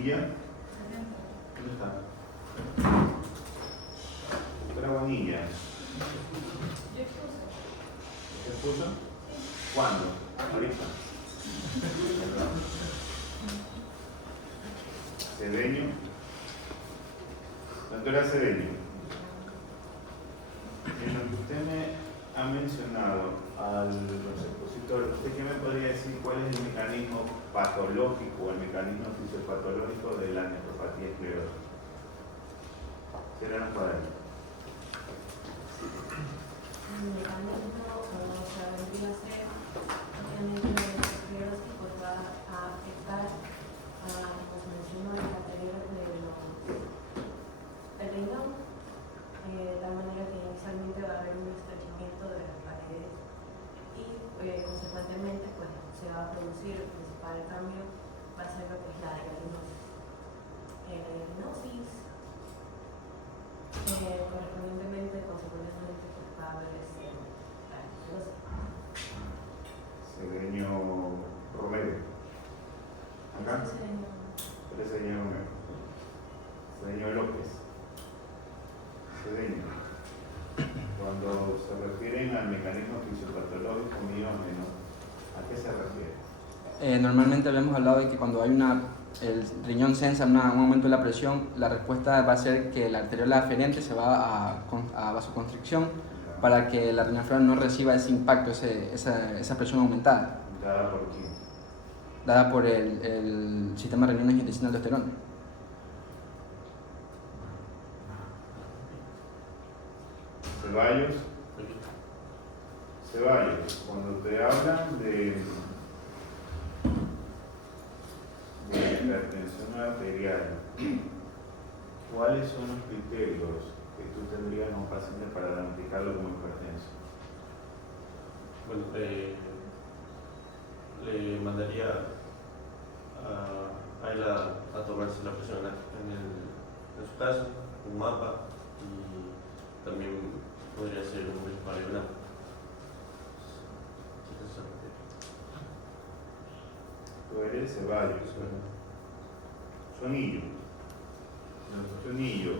Bonilla. ¿Dónde está? Doctora Bonilla. ¿Se puso? ¿Cuándo? Ahorita. Cedeño. Doctora Cedeño. En lo que usted me ha mencionado a los expositores, ¿usted qué me podría decir cuál es el mecanismo patológico o el mecanismo fisiopatológico de la nefropatía esclerótica? Será un cuaderno. El mecanismo, o sea, vendría a ser, obviamente, la esclerosis pues va a afectar a, como se mencionó, las arterias del riñón, de tal manera que inicialmente va a haber un estrechamiento de las paredes y consecuentemente pues se va a producir el principal cambio, va a ser lo que es la diagnosis. La diagnosis correspondientemente, consecuentemente pues va a haber la esclerosis. Cedeño Romero. ¿Acá? Cedeño Romero. Cedeño López. Cedeño. Cuando se refieren al mecanismo fisiopatológico miógeno, ¿a qué se refiere? Normalmente habíamos hablado de que cuando hay el riñón sensa un aumento de la presión, la respuesta va a ser que la arteriola aferente se va a vasoconstricción para que la rinoflora no reciba ese impacto, esa presión aumentada. ¿Dada por quién? Dada por el sistema renino-angiotensina aldosterona. Ceballos, cuando te hablan de hipertensión arterial, ¿cuáles son los criterios que tú tendrías en un paciente para diagnosticarlo como hipertenso? Bueno, le mandaría a él a tomarse la presión en su casa, un mapa, y también podría ser un electrocardiograma. Tú eres Ceballos. Sonillo. Sonillo.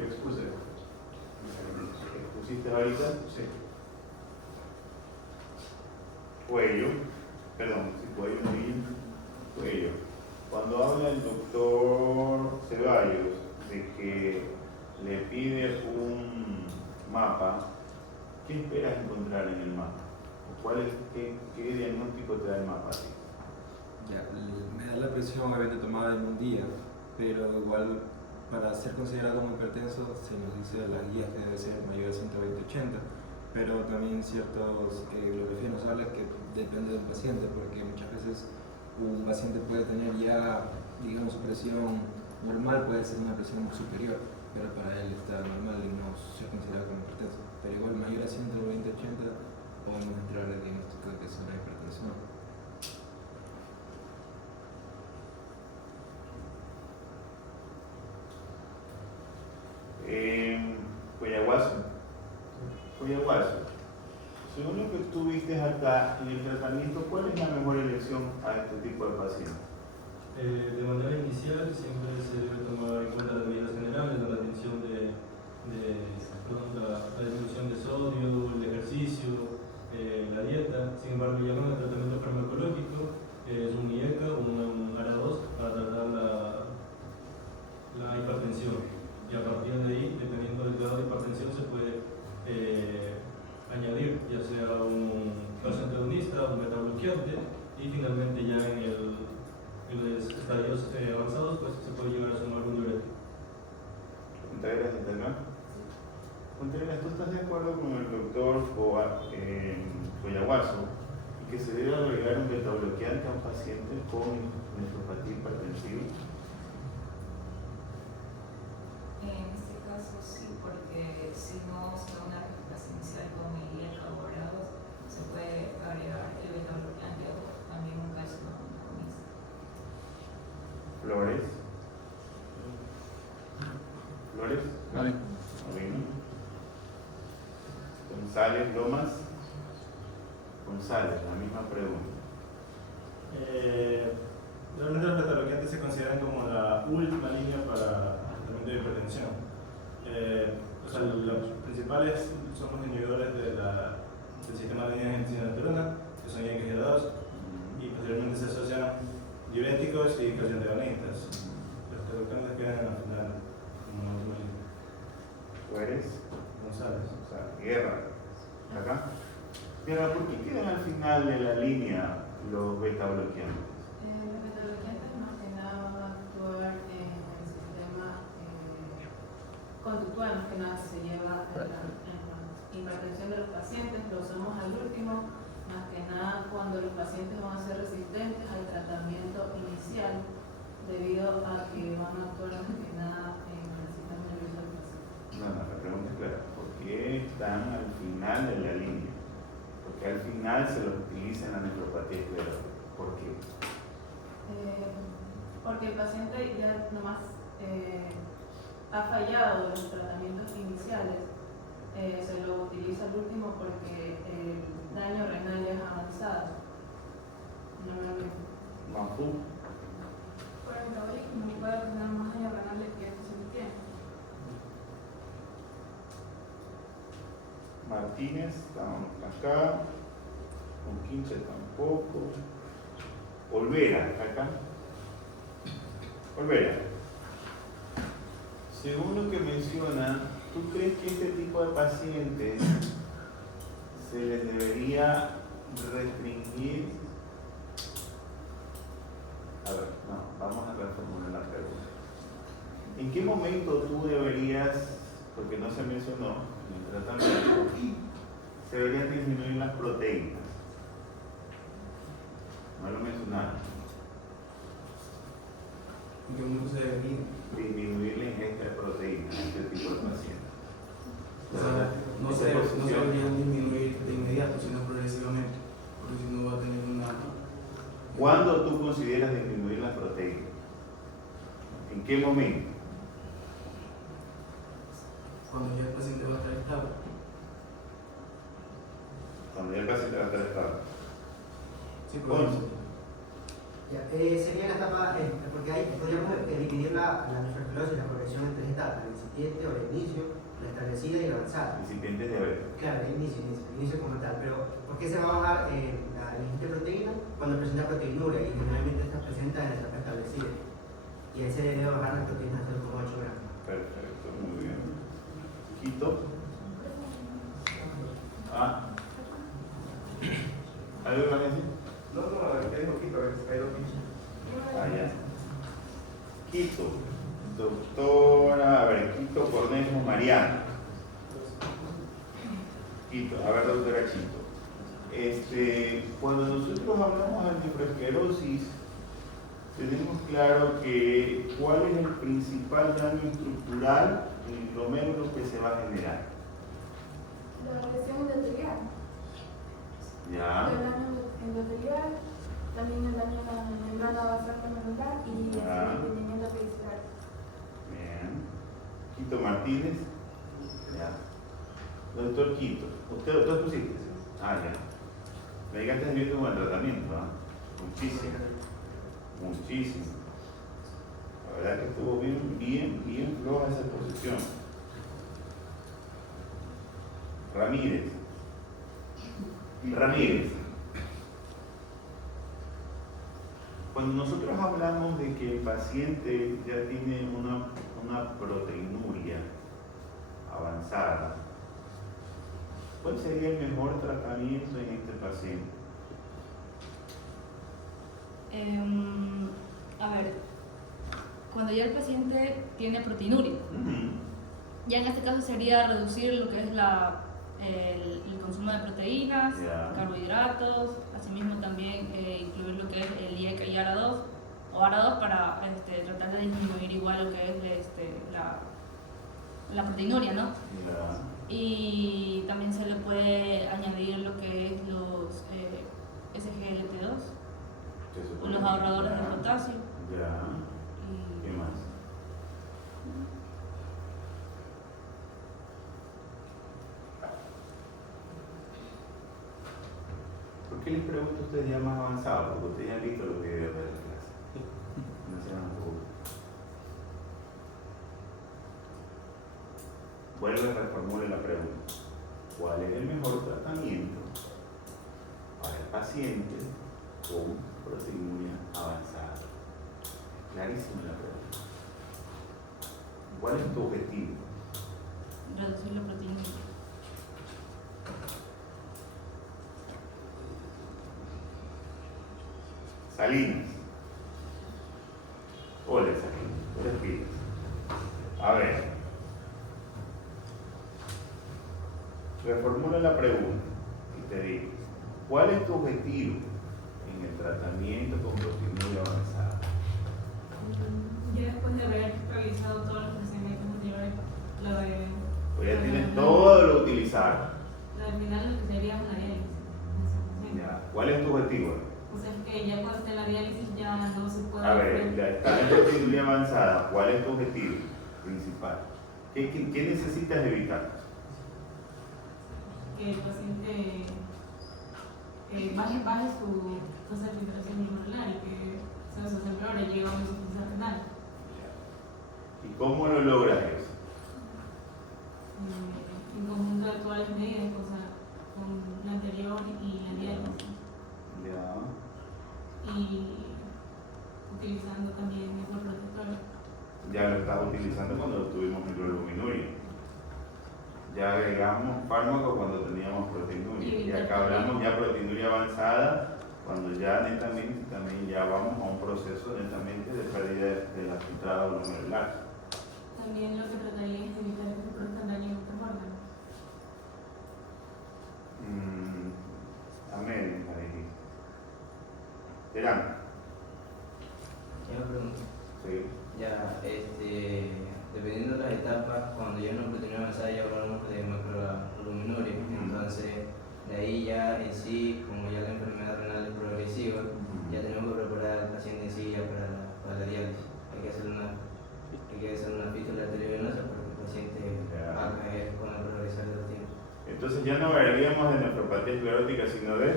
¿Expusiste ahorita? Sí. Cuello. Perdón, si cuello no bien. Cuello. Cuando habla el doctor Ceballos de que le pide un mapa, ¿qué esperas encontrar en el mapa? ¿Qué diagnóstico te da el mapa a ti? Ya, me da la presión obviamente tomada en un día, pero igual para ser considerado como hipertenso se nos dice en las guías que debe ser mayor a 120/80, pero también ciertos bibliografías nos habla que depende del paciente, porque muchas veces un paciente puede tener ya, digamos, presión normal, puede ser una presión superior, pero para él está normal y no se considera como hipertenso, pero igual mayor a 120/80 podemos entrar al diagnóstico de que es una hipertensión. Cuyaguaso, según lo que tú viste acá en el tratamiento, ¿cuál es la mejor elección a este tipo de pacientes? De manera inicial siempre se debe tomar en cuenta las medidas generales, la atención la disminución de sodio, el ejercicio, la dieta. Sin embargo, ya con el tratamiento farmacológico es un IECA o un ARA2 para tratar la hipertensión. Y a partir de ahí, dependiendo del grado de hipertensión, se puede añadir ya sea un vasoantagonista o un beta-bloqueante, y finalmente ya en los estadios avanzados pues se puede llegar a sumar un diurético. Contreras, Contreras, ¿tú estás de acuerdo con el doctor Cuyaguaso y que se debe agregar un beta-bloqueante a un paciente con nefropatía hipertensiva? En este caso sí, porque si no se da una recuperación inicial con IECA o ARA2, se puede agregar el beta-bloqueante o también un calcio antagonista. Flores. Vale. González Lomas. González, la misma pregunta. Realmente los beta-bloqueantes se consideran como la última línea para el tratamiento de hipertensión. O sea, los principales son los inhibidores del sistema de angiotensina, que son INK-2, y posteriormente se asocian diuréticos y calciantagonistas. Los beta-bloqueantes quedan al final como la última línea. ¿Tú eres? González. O sea, Guerra. ¿Acá? Guerra, ¿por qué quedan al final de la línea los beta-bloqueantes? Los beta-bloqueantes más que nada van a actuar en el sistema conductual, más que nada se lleva en la hipertensión de los pacientes, lo usamos al último, más que nada cuando los pacientes van a ser resistentes al tratamiento inicial, debido a que van a actuar más que nada en el sistema nervioso del paciente. No, la pregunta es clara. ¿Por qué están al final de la línea? Porque al final se los utiliza en la nefropatía esclerótica. ¿Por qué? Porque el paciente ya nomás ha fallado de los tratamientos iniciales, se lo utiliza al último porque el daño renal ya es avanzado. Normalmente. ¿Manfú? Por el metabolismo puede tener más daño renal del que se tiene. Martínez, estamos acá. Con 15 tampoco. Olvera, acá. Olvera. Según lo que menciona, ¿tú crees que este tipo de pacientes se les debería restringir? A ver, no, vamos a reformular la pregunta. ¿En qué momento tú deberías, porque no se mencionó en el tratamiento, se deberían disminuir las proteínas? No lo mencionaron. ¿En qué momento se debería? Disminuir la ingesta de proteínas en este tipo de pacientes. O sea, no se deberían disminuir de inmediato, sino progresivamente, porque si no va a tener una... ¿Cuándo tú consideras disminuir las proteínas? ¿En qué momento? Cuando ya el paciente va a estar estable. Cuando ya el paciente va a estar estable. Sí, Once. Ya, sería la etapa, porque ahí podríamos dividir la nefroesclerosis, la progresión en tres etapas: el incipiente o el inicio, la establecida y la avanzada. Incipiente de ver. Claro, el inicio como tal, pero ¿por qué se va a bajar la ingesta de proteína? Cuando presenta proteinuria, y generalmente esta presenta en la etapa establecida. Y ahí se debe bajar las proteínas a 0,8 gramos. Perfecto, muy bien. Quito. Ah. ¿Algo que decir? No, a ver, ¿qué dijo Quito? A ver, si hay dos pinches. Ah, ya. Quito. Doctora, a ver, Quito Cornejo Mariana. Quito, a ver, doctora Quito. Cuando nosotros hablamos de nefroesclerosis, tenemos claro que cuál es el principal daño estructural en el glomérulo que se va a generar. La lesión endotelial. Ya. El daño endotelial, también el daño a la membrana basal glomerular y el desprendimiento pericial. Bien. Quito Martínez. Ya. Doctor Quito, ¿usted pusiste? Ah, ya. Me digas que has visto un buen tratamiento, ¿ah? Muchísimo. Muchísimo. La verdad que estuvo bien floja esa posición. Ramírez. Cuando nosotros hablamos de que el paciente ya tiene una proteinuria avanzada, ¿cuál sería el mejor tratamiento en este paciente? A ver, cuando ya el paciente tiene proteinuria, ya en este caso sería reducir lo que es el consumo de proteínas, carbohidratos, asimismo también incluir lo que es el IECA y ARA2 o ARA2 para tratar de disminuir igual lo que es la proteinuria, ¿no? Y también se le puede añadir lo que es los SGLT2 o los ahorradores de potasio. ¿Qué más? ¿Por qué les pregunto a ustedes ya más avanzados? Porque ustedes ya han visto los videos de la clase. Vuelve a reformular la pregunta. ¿Cuál es el mejor tratamiento para el paciente con proteinuria avanzada? Clarísima la pregunta. ¿Cuál es tu objetivo? Reducir la proteína. Salinas. Hola, Salinas. Hola, pilas. A ver. Reformula la pregunta y te digo, ¿cuál es tu objetivo en el tratamiento con proteinuria avanzada? Ya después de haber realizado todos los procedimientos anteriores, lo de... Pues ya tienes todo lo utilizado. Al final lo que sería una diálisis. Ya. ¿Cuál es tu objetivo? O sea, que ya cuando esté la diálisis ya no se puede... A ver, ya está en proteinuria avanzada, ¿cuál es tu objetivo principal? ¿Qué necesitas evitar? Que el paciente baje su tasa de filtración glomerular y que se empeore y llegue a una insuficiencia renal. ¿Y cómo lo logras eso? En conjunto de todas las medidas, o sea, con la anterior y la diálisis. Ya. Y utilizando también microprotectores. Ya lo estás utilizando cuando tuvimos microalbuminuria. Ya agregamos fármacos cuando teníamos proteinuria. Y acá hablamos ya proteinuria avanzada, cuando ya netamente también ya vamos a un proceso netamente de pérdida de la filtrado glomerular. También lo que trataría es de evitar que se produzcan daños en otros órganos. Amén, ahí. Terán. Una pregunta. Sí. Ya, dependiendo de las etapas, cuando ya una proteína avanzada ya hablamos de macroalbuminuria, entonces de ahí ya en sí, como ya la enfermedad renal es progresiva, ya tenemos que preparar al paciente en sí ya para la diálisis. Hay que hacer una fístula arteriovenosa para que el paciente va a caer con el progresar del tiempo. Entonces ya no hablaríamos de nefropatía esclerótica, sino de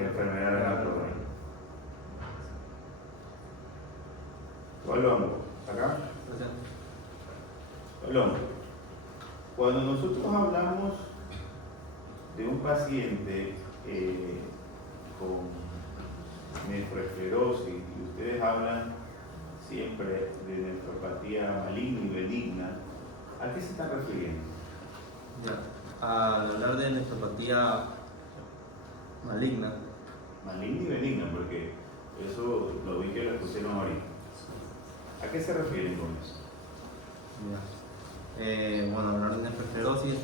enfermedad renal crónica. Colombo, acá. Colombo. Cuando nosotros hablamos de un paciente con nefroesclerosis y ustedes hablan siempre de nefropatía maligna y benigna, ¿a qué se está refiriendo? Ya. Al hablar de nefropatía maligna. Maligna y benigna, porque eso lo vi que lo pusieron ahorita. ¿A qué se refieren con eso? Ya. Bueno, hablar de nefroesclerosis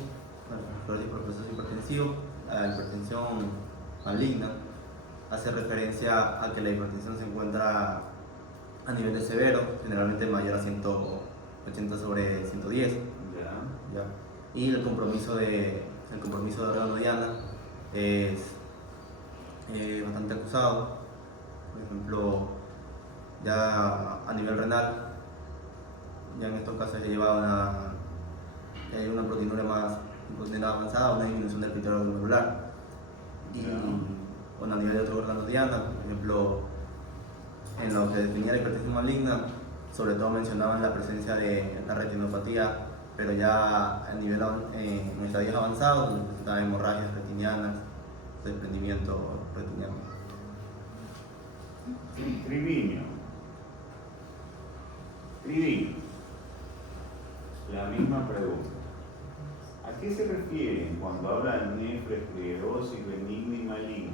por proceso hipertensivo, la hipertensión maligna hace referencia a que la hipertensión se encuentra a nivel severo, generalmente mayor a 180/110. Ya. Y el compromiso de órgano diana es bastante acusado. Por ejemplo, ya a nivel renal, ya en estos casos ya lleva una proteinuria avanzada, una disminución del filtrado glomerular. Y bueno, a nivel de otros órganos diana, por ejemplo, en lo que definía la hipertensión maligna, sobre todo mencionaban la presencia de la retinopatía, pero ya a nivel en estadios avanzados, donde presentaban hemorragias retinianas, desprendimiento retiniano. Triviño. La misma pregunta. ¿A qué se refieren cuando hablan de nefroesclerosis benigna y maligna?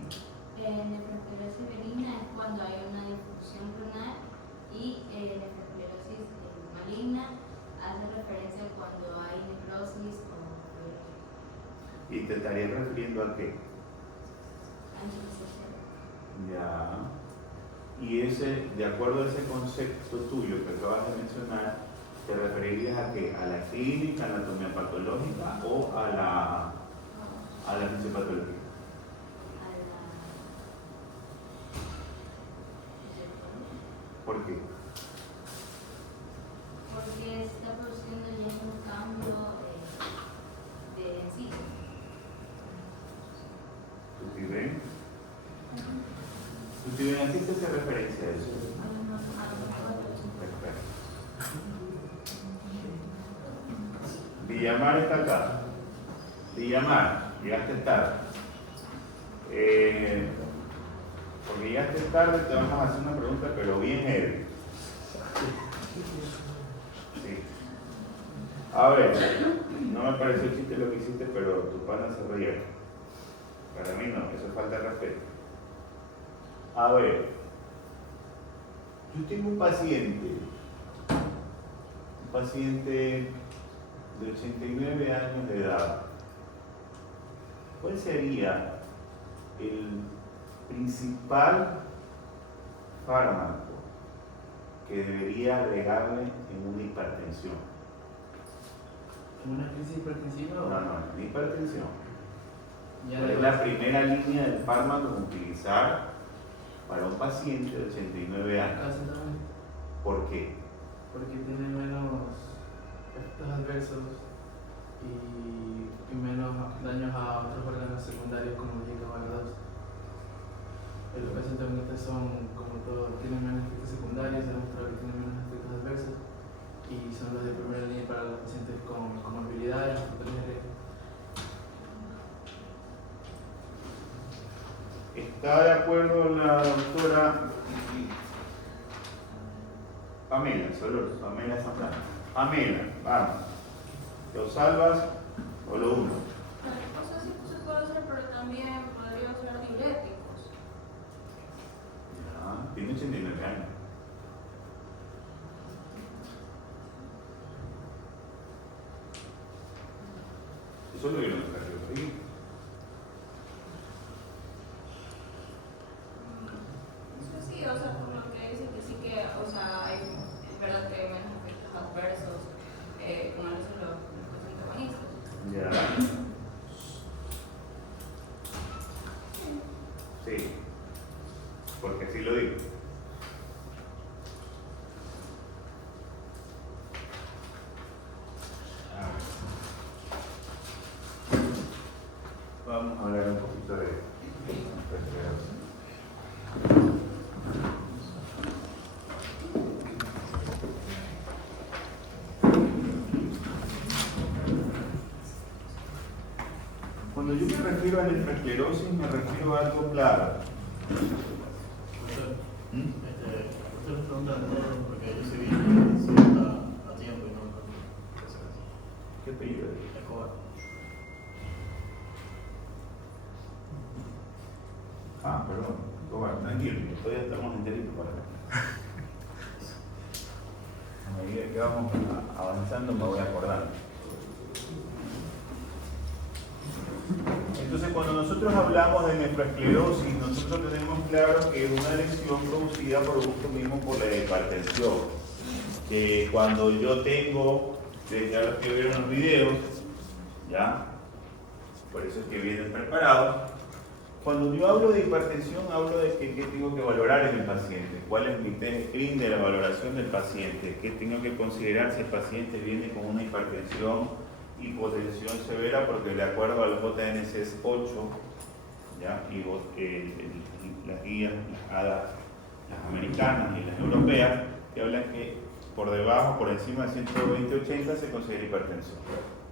Nefroesclerosis benigna es cuando hay una disfunción renal y nefroesclerosis maligna hace referencia a cuando hay necrosis o fibrosis. ¿Y te estarías refiriendo a qué? Ya. Y de acuerdo a ese concepto tuyo que acabas de mencionar, ¿te referirías a qué? ¿A la clínica, anatomía patológica o a la fisiopatología? ¿Por qué? Porque está produciendo ya un cambio de enzima. ¿Tú sí ven? ¿Usted a qué se hace referencia a eso? Villamar está acá. Villamar, llegaste tarde. Porque llegaste tarde, te vamos a hacer una pregunta, pero bien heavy. Sí. A ver, no me pareció chiste lo que hiciste, pero tu pana se rieron. Para mí no, eso es falta de respeto. A ver, yo tengo un paciente de 89 años de edad. ¿Cuál sería el principal fármaco que debería agregarle en una hipertensión? ¿En una crisis hipertensiva? No, en hipertensión. Ya es la primera línea del fármaco a utilizar para un paciente de 89 años? ¿Por qué? Porque tiene menos efectos adversos y menos daños a otros órganos secundarios como el hígado gradoso. Los pacientes con este son, como todo, tienen menos efectos secundarios, se ha demostrado que tienen menos efectos adversos y son los de primera línea para los pacientes con comorbilidades, factores de riesgo. ¿Está de acuerdo la doctora Pamela Solor, Pamela Zambrano? Pamela, vamos. ¿Lo salvas o lo uno? No sé si se puede hacer, pero también podría ser diuréticos. Ya, tiene 89 años. Eso lo vieron los cardiólogos. Sí, o sea, por lo que dice que sí que, o sea, hay, es verdad que hay menos efectos adversos con el uso de los antagonistas. Ya. Sí, porque así lo digo. Vamos a hablar un poquito de cuando yo me refiero a la hiperclerosis me refiero a algo claro. Usted me pregunta porque yo soy bien, si está a tiempo y no. ¿Qué apellido es? Escobar. Ah, perdón. Escobar, tranquilo, todavía estamos enteritos para acá. A medida que vamos avanzando me voy acordando. Entonces, cuando nosotros hablamos de nefroesclerosis, nosotros tenemos claro que es una lesión producida por gusto mismo por la hipertensión. Que cuando yo tengo, ya los que vieron los videos, ¿ya? Por eso es que vienen preparados. Cuando yo hablo de hipertensión, hablo de qué tengo que valorar en el paciente, cuál es mi test screen de la valoración del paciente, qué tengo que considerar si el paciente viene con una hipertensión, hipotensión severa, porque de acuerdo al JNSS 8, ¿ya? Y las guías, las americanas y las europeas, que hablan que por debajo, por encima de 120-80 se considera hipertensión.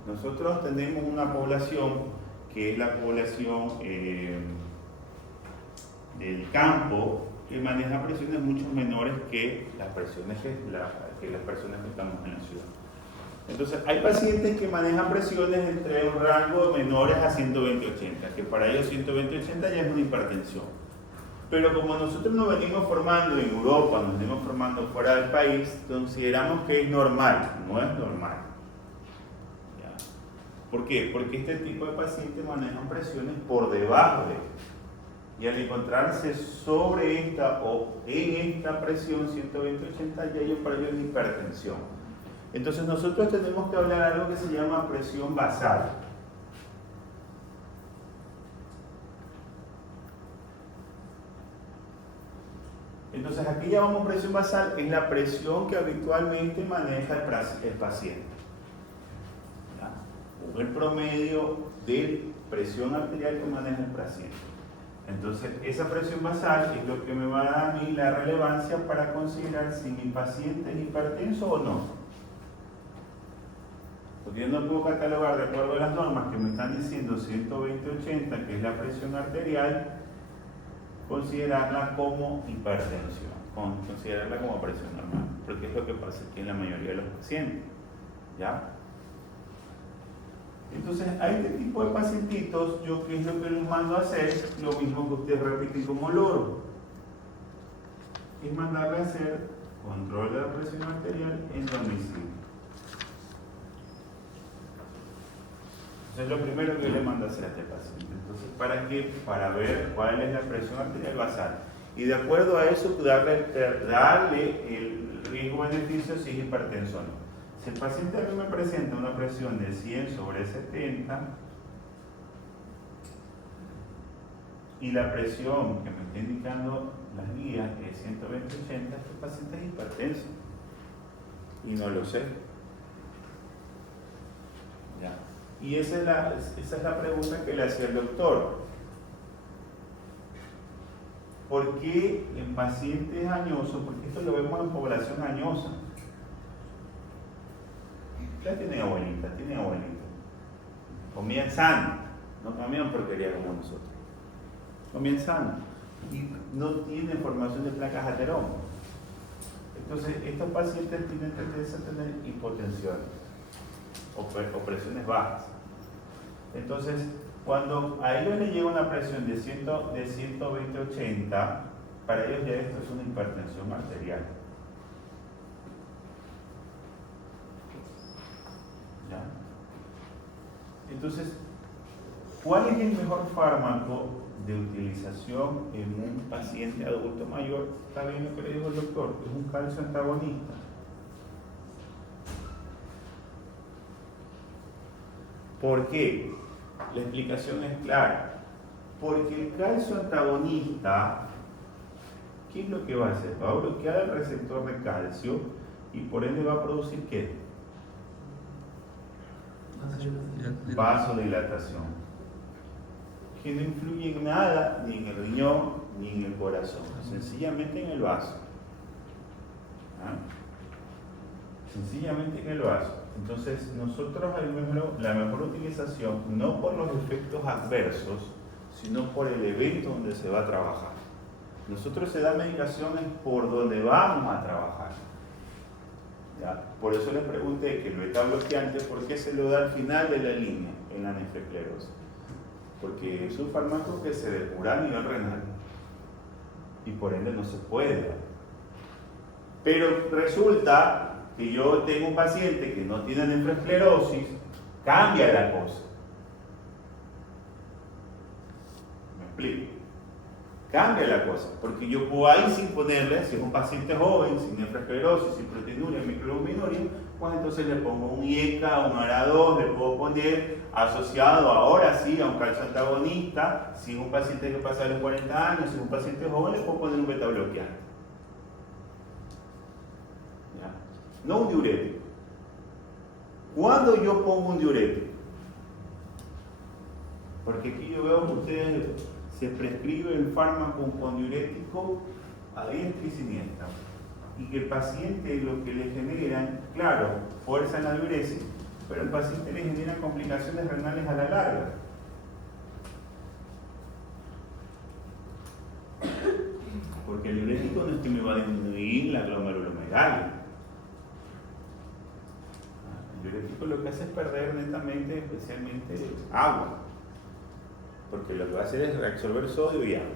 Nosotros tenemos una población que es la población del campo, que maneja presiones mucho menores que las personas que estamos en la ciudad. Entonces, hay pacientes que manejan presiones entre un rango de menores a 120-80, que para ellos 120-80 ya es una hipertensión. Pero como nosotros nos venimos formando en Europa, nos venimos formando fuera del país, consideramos que es normal, no es normal. ¿Ya? ¿Por qué? Porque este tipo de pacientes manejan presiones por debajo de esto. Y al encontrarse sobre esta o en esta presión 120-80, ya para ellos es hipertensión. Entonces nosotros tenemos que hablar de algo que se llama presión basal. Entonces aquí llamamos presión basal, es la presión que habitualmente maneja el paciente. ¿Ya? O el promedio de presión arterial que maneja el paciente. Entonces, esa presión basal es lo que me va a dar a mí la relevancia para considerar si mi paciente es hipertenso o no. Porque yo no puedo catalogar de acuerdo a las normas que me están diciendo 120/80, que es la presión arterial, considerarla como hipertensión, considerarla como presión normal, porque es lo que pasa aquí en la mayoría de los pacientes. ¿Ya? Entonces, a este tipo de pacientitos, yo qué es lo que les mando a hacer, lo mismo que ustedes repiten como loro, es mandarle a hacer control de la presión arterial en domicilio. Entonces, lo primero que yo le mando a hacer a este paciente. Entonces, ¿para qué? Para ver cuál es la presión arterial basal. Y de acuerdo a eso, darle el riesgo-beneficio si es hipertenso o no. Si el paciente a mí me presenta una presión de 100/70 y la presión que me está indicando las guías es 120/80, este paciente es hipertenso y no lo sé. ¿Ya? Y esa es la pregunta que le hacía el doctor. ¿Por qué en pacientes añosos? Porque esto lo vemos en población añosa. Ya tiene abuelita. Comían sano, no comían porquería como nosotros. Comían sano y no tienen formación de placas aterón. Entonces, estos pacientes tienen tendencia a tener hipotensión o presiones bajas. Entonces, cuando a ellos les llega una presión de 120/80, para ellos ya esto es una hipertensión arterial. ¿Ya? Entonces, ¿cuál es el mejor fármaco de utilización en un paciente adulto mayor? Está bien lo que le dijo el doctor, es un calcio antagonista. ¿Por qué? La explicación es clara. Porque el calcio antagonista, ¿qué es lo que va a hacer? Va a bloquear el receptor de calcio y por ende va a producir ¿qué? Vasodilatación, que no influye en nada, ni en el riñón, ni en el corazón, sencillamente en el vaso. ¿Ah? Sencillamente en el vaso. Entonces, nosotros la mejor utilización, no por los efectos adversos, sino por el evento donde se va a trabajar. Nosotros se da medicaciones por donde vamos a trabajar. ¿Ya? Por eso les pregunté que el beta bloqueante, ¿por qué se lo da al final de la línea en la nefroesclerosis? Porque es un fármaco que se depura a nivel renal y por ende no se puede dar. Pero resulta que yo tengo un paciente que no tiene nefroesclerosis, cambia la cosa. ¿Me explico? Cambia la cosa, porque yo puedo ahí sin ponerle, si es un paciente joven, sin nefroesclerosis, sin proteinuria, microalbuminuria, pues entonces le pongo un IECA, un ARA2, le puedo poner asociado ahora sí a un calcio antagonista, si es un paciente que pasa de los 40 años, si es un paciente joven, le puedo poner un beta bloqueante. ¿Ya? No un diurético. ¿Cuándo yo pongo un diurético? Porque aquí yo veo que ustedes se prescribe el fármaco con diurético a diestra y siniestra. Y que el paciente lo que le generan, claro, fuerza en la diuresis, pero el paciente le genera complicaciones renales a la larga. Porque el diurético no es que me va a disminuir la glomerulomegalia. El diurético lo que hace es perder netamente, especialmente agua. Porque lo que va a hacer es reabsorber sodio y agua.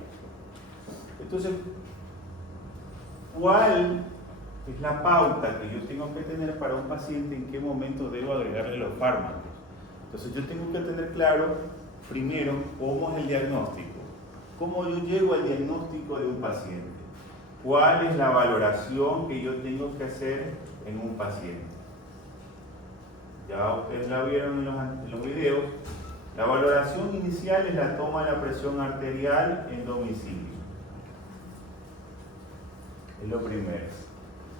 Entonces, ¿cuál es la pauta que yo tengo que tener para un paciente? ¿En qué momento debo agregarle los fármacos? Entonces, yo tengo que tener claro, primero, cómo es el diagnóstico. ¿Cómo yo llego al diagnóstico de un paciente? ¿Cuál es la valoración que yo tengo que hacer en un paciente? Ya ustedes la vieron en los videos. La valoración inicial es la toma de la presión arterial en domicilio. Es lo primero.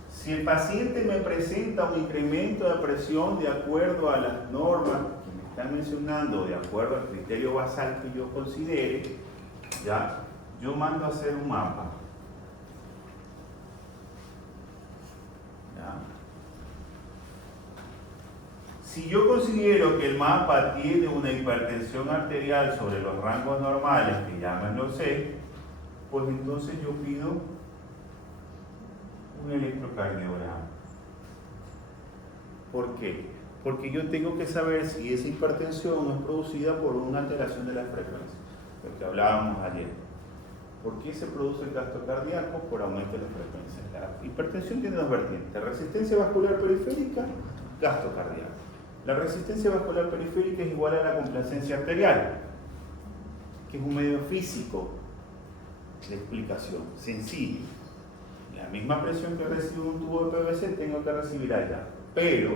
Si el paciente me presenta un incremento de presión de acuerdo a las normas que me están mencionando, de acuerdo al criterio basal que yo considere, ¿ya? Yo mando a hacer un mapa. ¿Ya? Si yo considero que el mapa tiene una hipertensión arterial sobre los rangos normales, que llámenlo C, pues entonces yo pido un electrocardiograma. ¿Por qué? Porque yo tengo que saber si esa hipertensión es producida por una alteración de la frecuencia, lo que hablábamos ayer. ¿Por qué se produce el gasto cardíaco? Por aumento de la frecuencia. La hipertensión tiene dos vertientes: resistencia vascular periférica, gasto cardíaco. La resistencia vascular periférica es igual a la complacencia arterial, que es un medio físico de explicación, sencillo. La misma presión que recibo un tubo de PVC tengo que recibir allá. Pero,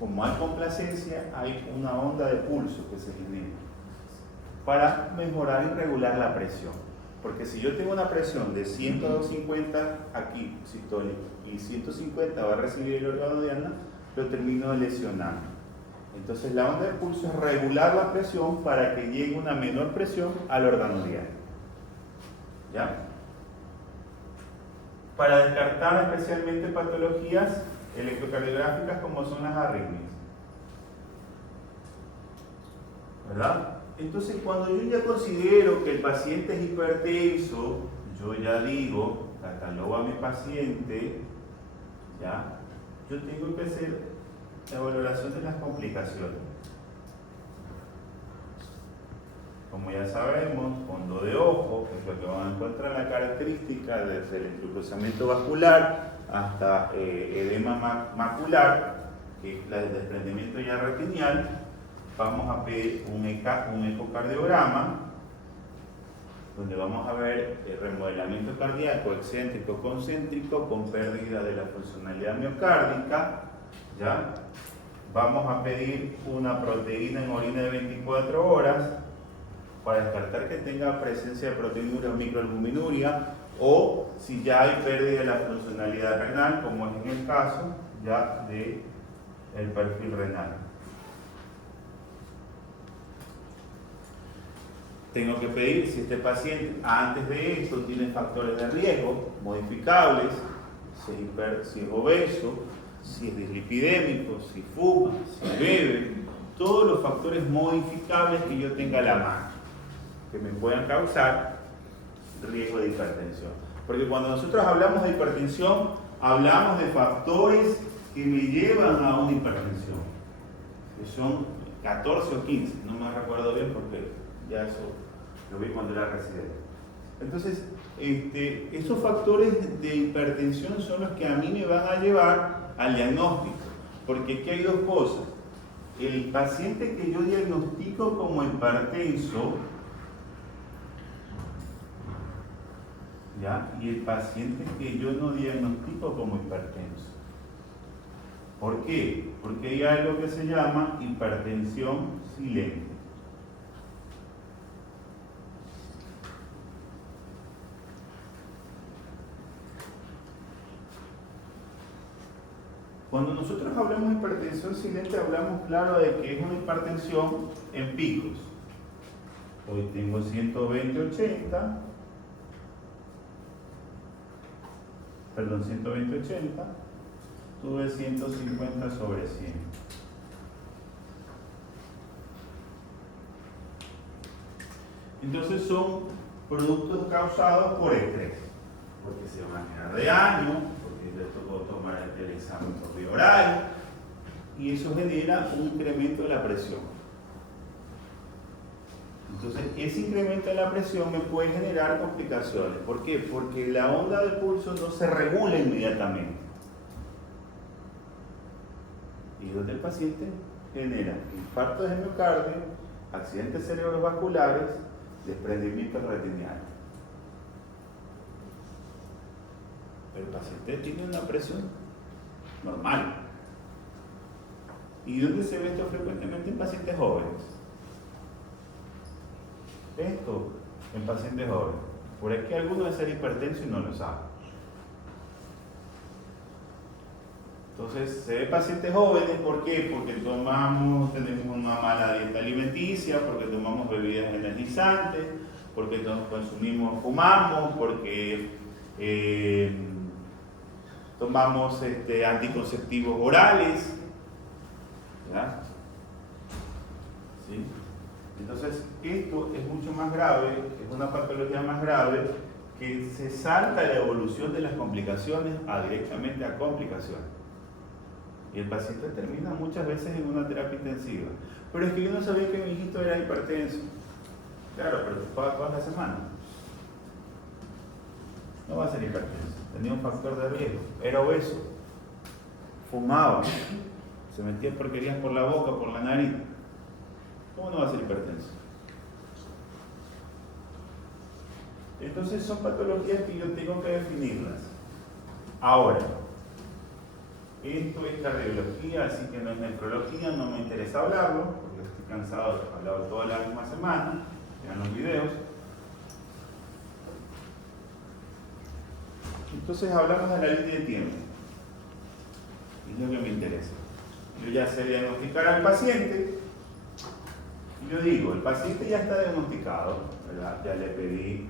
como hay complacencia, hay una onda de pulso que se genera para mejorar y regular la presión. Porque si yo tengo una presión de 150 aquí, sistólico, y 150 va a recibir el órgano diana, lo termino lesionando. Entonces la onda de pulso es regular la presión para que llegue una menor presión al órgano diana. ¿Ya? Para descartar especialmente patologías electrocardiográficas como son las arritmias. ¿Verdad? Entonces, cuando yo ya considero que el paciente es hipertenso, yo ya digo, catalogo a mi paciente, ¿ya? Yo tengo que hacer la valoración de las complicaciones. Como ya sabemos, fondo de ojo, que es lo que vamos a encontrar la característica desde el entrecruzamiento vascular hasta edema macular, que es el desprendimiento ya retinial. Vamos a pedir un ecocardiograma, donde vamos a ver el remodelamiento cardíaco excéntrico concéntrico con pérdida de la funcionalidad miocárdica, ¿ya? Vamos a pedir una proteína en orina de 24 horas para descartar que tenga presencia de proteinuria o microalbuminuria, o si ya hay pérdida de la funcionalidad renal, como es en el caso ya del perfil renal. Tengo que pedir si este paciente antes de esto tiene factores de riesgo modificables, si es obeso, si es dislipidémico, si fuma, si bebe, todos los factores modificables que yo tenga a la mano, que me puedan causar riesgo de hipertensión. Porque cuando nosotros hablamos de hipertensión, hablamos de factores que me llevan a una hipertensión, que son 14 o 15, no me recuerdo bien porque ya eso lo vi cuando era residente. Entonces, esos factores de hipertensión son los que a mí me van a llevar al diagnóstico, porque aquí hay dos cosas. El paciente que yo diagnostico como hipertenso, ¿ya? Y el paciente que yo no diagnostico como hipertenso. ¿Por qué? Porque hay algo que se llama hipertensión silente. Cuando nosotros hablamos de hipertensión silente, hablamos claro de que es una hipertensión en picos. Hoy tengo 120/80, tuve 150/100. Entonces son productos causados por estrés, porque se van a generar de año, porque les tocó tomar el examen por vía oral, y eso genera un incremento de la presión. Entonces, ese incremento de la presión me puede generar complicaciones. ¿Por qué? Porque la onda de pulso no se regula inmediatamente. Y donde el paciente genera infartos de miocardio, accidentes cerebrovasculares, desprendimiento retiniano. Pero el paciente tiene una presión normal. ¿Y dónde se ve esto frecuentemente? En pacientes jóvenes. Esto en pacientes jóvenes. Por aquí alguno debe ser hipertenso y no lo sabe. Entonces, se ve pacientes jóvenes, ¿por qué? Porque tenemos una mala dieta alimenticia, porque tomamos bebidas energizantes, porque fumamos, porque tomamos anticonceptivos orales, ¿ya? ¿Sí? Entonces, esto es mucho más grave, es una patología más grave que se salta la evolución de las complicaciones directamente a complicaciones. Y el paciente termina muchas veces en una terapia intensiva. Pero es que yo no sabía que mi hijito era hipertenso. Claro, pero toda la semana. No va a ser hipertenso. Tenía un factor de riesgo. Era obeso. Fumaba. Se metía porquerías por la boca, por la nariz. ¿Cómo no va a ser hipertenso? Entonces son patologías que yo tengo que definirlas. Ahora, esto es cardiología, así que no es nefrología, no me interesa hablarlo, porque estoy cansado de hablar toda la misma semana, vean los videos. Entonces hablamos de la línea de tiempo. Es lo que me interesa. Yo ya sé diagnosticar al paciente. Y yo digo, el paciente ya está diagnosticado, ¿verdad? Ya le pedí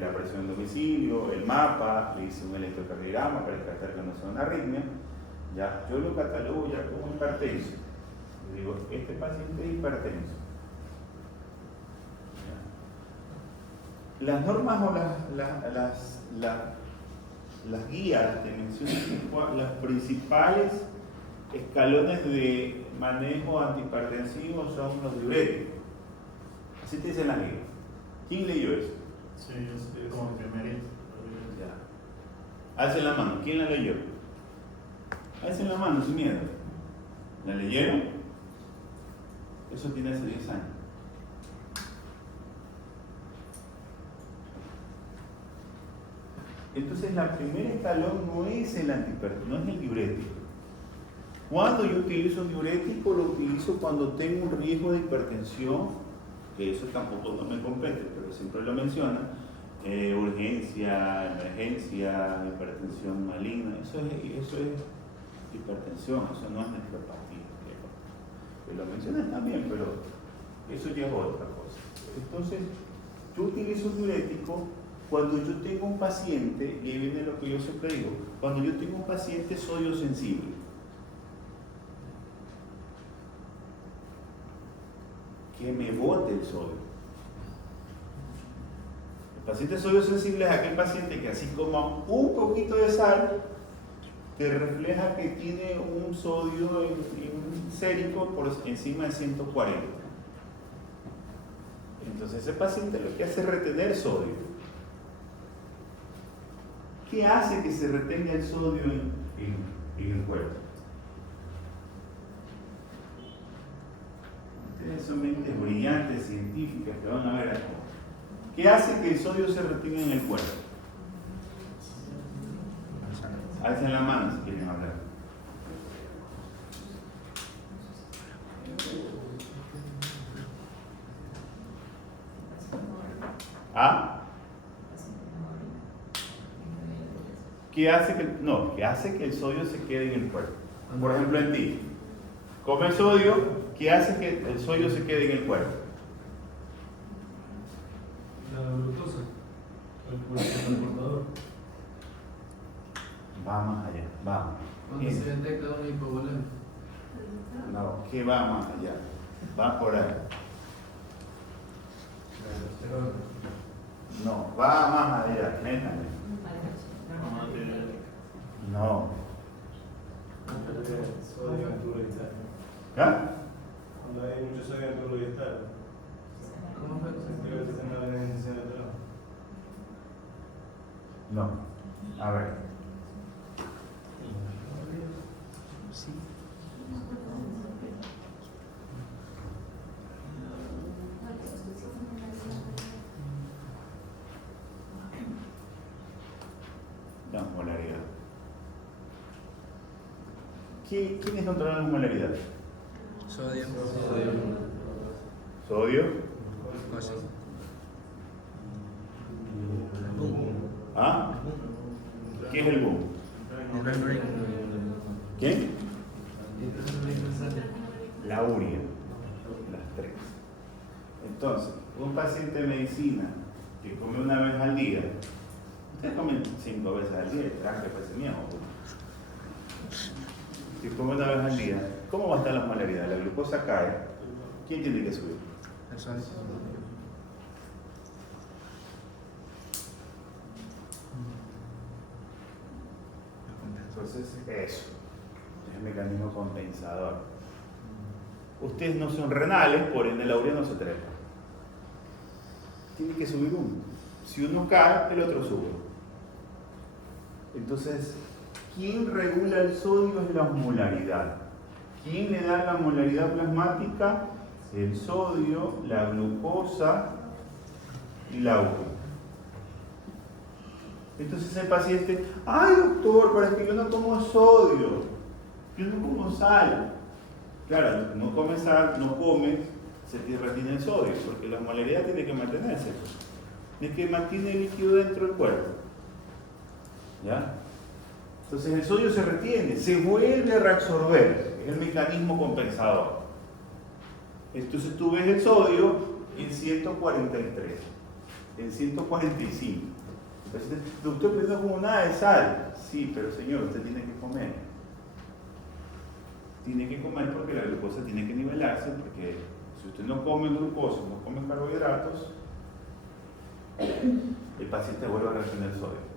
la presión en domicilio, el mapa, le hice un electrocardiograma para descartar que no sea una arritmia. Ya, yo lo catalogo ya como hipertenso. Yo digo, este paciente es hipertenso. Las normas o las guías te mencionan las principales escalones de manejo antihipertensivo son los diuréticos. Así te dicen las guías. ¿Quién leyó eso? Sí, es como el primerito. Ya. Alcen la mano. ¿Quién la leyó? Alcen la mano sin miedo. ¿La leyeron? Eso tiene hace 10 años. Entonces, la primera escalón no es el antihipertensivo, no es el diurético. Cuando yo utilizo un diurético, lo utilizo cuando tengo un riesgo de hipertensión, que eso tampoco no me compete, pero siempre lo menciona, urgencia, emergencia, hipertensión maligna, eso es hipertensión, eso no es nefropatía. Que lo mencionan también, pero eso ya es otra cosa. Entonces, yo utilizo un diurético cuando yo tengo un paciente, y ahí viene lo que yo siempre digo, cuando yo tengo un paciente sodio sensible. Que me bote el sodio. El paciente sodio sensible es aquel paciente que así como un poquito de sal, te refleja que tiene un sodio en sérico por encima de 140. Entonces ese paciente lo que hace es retener sodio. ¿Qué hace que se retenga el sodio en el cuerpo? Ustedes son mentes brillantes, científicas, que van a ver aquí. ¿Qué hace que el sodio se retenga en el cuerpo? Alcen la mano si quieren hablar. ¿Ah? ¿Qué hace que el sodio se quede en el cuerpo? Por ejemplo, en ti. Come sodio, ¿qué hace que el sodio se quede en el cuerpo? La glucosa, el transportador. Va más allá, va. Cuando se detecta una hipovolemia. No, ¿qué va más allá? Va por ahí. No, va más allá, métame. No. Sodio en tu digestal. ¿Ah? Cuando hay mucho sodio en tu digestal. ¿Cómo fue? Se activa el sistema de beneficio de todo. No. A ver. Sí. La molaridad. ¿Quiénes controlan la molaridad? Sodio. Sodio. ¿Ah? ¿Qué es el boom? ¿Quién? La urea. Las tres. Entonces, un paciente paciente de medicina que come una vez al día, ustedes comen 5 veces al día, que parece miedo. Si come una vez al día, ¿cómo va a estar la osmolaridad? La glucosa cae. ¿Quién tiene que subir? Eso es. Entonces, eso es el mecanismo compensador. Ustedes no son renales, por ende la urea no se trepa. Tiene que subir uno. Si uno cae, el otro sube. Entonces, ¿quién regula el sodio? Es la osmolaridad. ¿Quién le da la osmolaridad plasmática? El sodio, la glucosa y la urea. Entonces el paciente, ay doctor, pero es que yo no como sodio, yo no como sal. Claro, no come sal, no come, se te retiene el sodio, porque la osmolaridad tiene que mantenerse. Es que mantiene el líquido dentro del cuerpo. ¿Ya? Entonces el sodio se retiene, se vuelve a reabsorber, es el mecanismo compensador. Entonces tú ves el sodio en 143, en 145. Doctor, pero no como nada de sal. Sí, pero señor, usted tiene que comer. Tiene que comer porque la glucosa tiene que nivelarse, porque si usted no come glucosa, no come carbohidratos, el paciente vuelve a retener sodio.